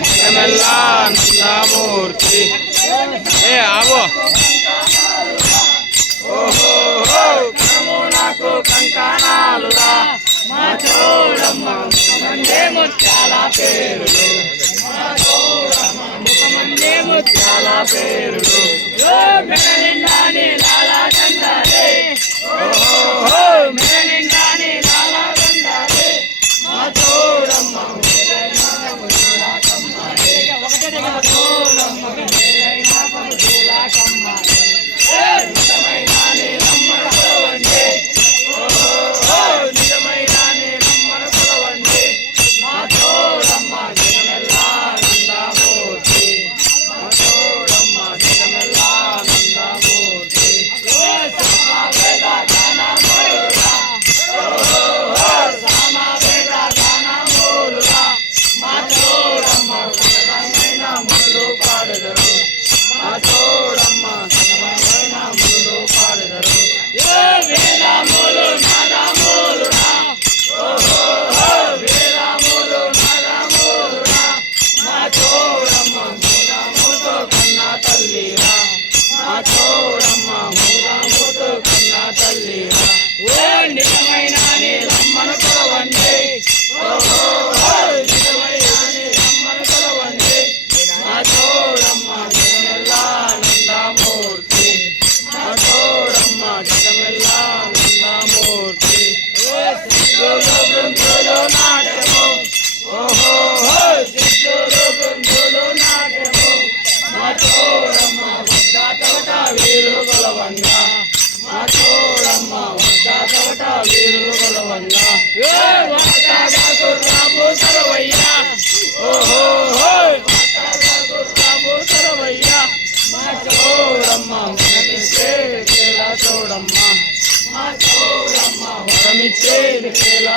చిన్నమెల్లానందమూర్తి ఏ ఆవో ఓహో కర్మూలకు కంకణాలురా మా చౌడమ్మ ముఖమందే ముత్యాల పేరులు మా చౌడమ్మ ముఖమందే ముత్యాల పేరులు మెడ నిండా నీలాల దండాలే ఓహో మెడ నిండా నీలాల దండాలే మా చౌడమ్మ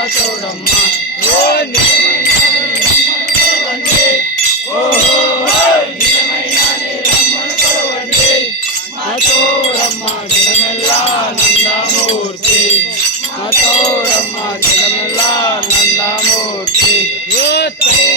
చూడమ్మా